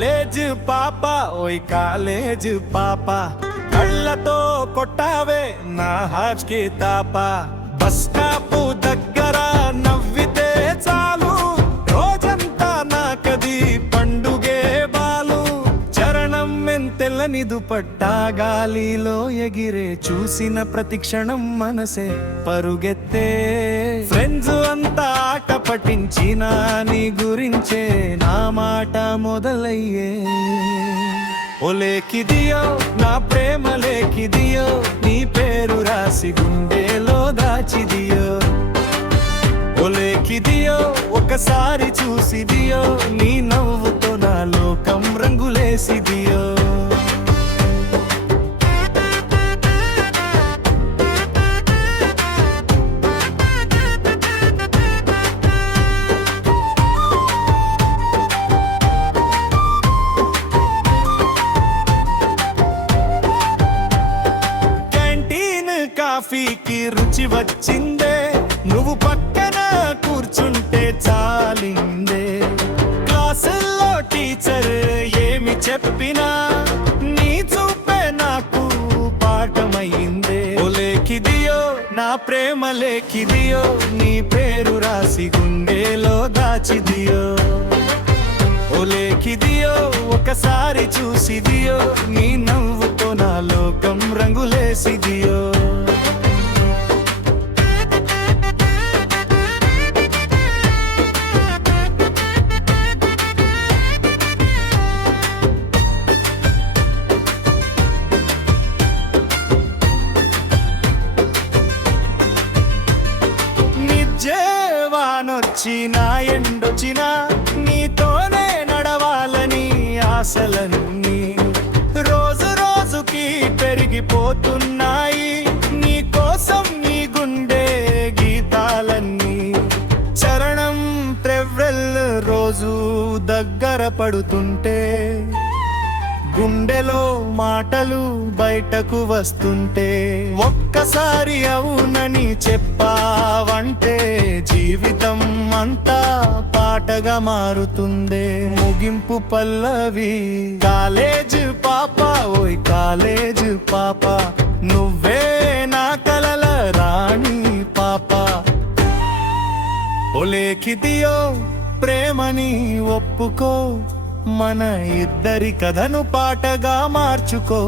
college పాప ఓయ్ college పాప కళ్ళతో కొట్టావే నా హార్ట్ కి తాప బస్ స్టాప్ దగ్గర నవ్వితే చాలు రోజంతా నాకది పండుగే బాలు చరణం మెంతెల్లని దుపట్టా గాలిలో ఎగిరే చూసిన ప్రతి క్షణం మనసే పరుగెత్తే ఫ్రెండ్స్ అంతా ఆట పట్టించిన నీ గురించే నా మాట మొదలయ్యే ఓలేకిదియో నా ప్రేమ లేకిదియో నీ పేరు రాసి గుండెలో దాచిదియో ఓలేకిదియో ఒకసారి చూసిదియో నీ నవ్వుతో నా లోకం రంగులేసిదియో కాఫీకి రుచి వచ్చిందే నువ్వు పక్కన కూర్చుంటే చాలిందే క్లాసుల్లో టీచర్ ఏమి చెప్పినా నీ చూపే నాకు పాఠమయ్యిందే ఓలేకిదియో నా ప్రేమ లేకిదియో నీ పేరు రాసి గుండెలో దాచిదియో ఓలేకిదియో ఒకసారి చూసిదియో నీ నవ్వుతో నా లోకం రంగులేసిదియో నిజవానొచ్చినా ఎండొచ్చినా నీతోనే నడవాలని ఆశలన్నీ రోజు రోజుకి పెరిగిపోతున్నాయి నీ కోసం నీ గుండె గీతాలన్నీ చరణం ట్రెవెల్ రోజు దగ్గర పడుతుంటే గుండెలో మాటలు బయటకు వస్తుంటే ఒక్కసారి అవునని చెప్పావంటే జీవితం అంతా పాటగా మారుతుందే ముగింపు పల్లవి కాలేజ్ పాప ఓయ్ కాలేజ్ పాప నువ్వే నా కలల రాణి పాప ఓలేకిదియో ప్రేమని ఒప్పుకో మన ఇద్దరి కథను పాటగా మార్చుకో